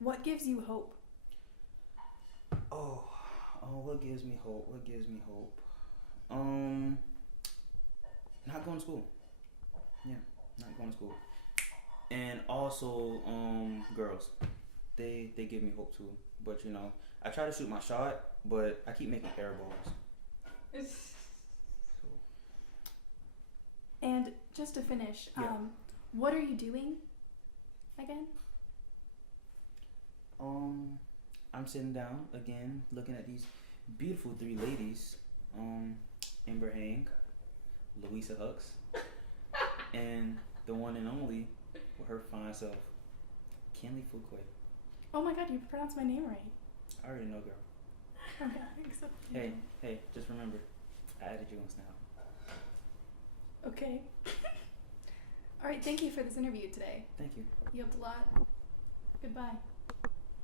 What gives you hope? Oh, what gives me hope? What gives me hope? Um, not going to school. Yeah, not going to school. And also, girls, they give me hope too. But you know, I try to shoot my shot, but I keep making air balls. So, And just to finish, yeah. what are you doing again? Um, I'm sitting down again, looking at these beautiful three ladies. Amber Hang, Louisa Hux, and the one and only, with her fine self, Kenley Fuquay. Oh my god, you pronounced my name right. I already know, girl. Okay, except you Hey, don't. hey, just remember, I added you on Snap. Okay. Alright, thank you for this interview today. Thank you. You helped a lot. Goodbye.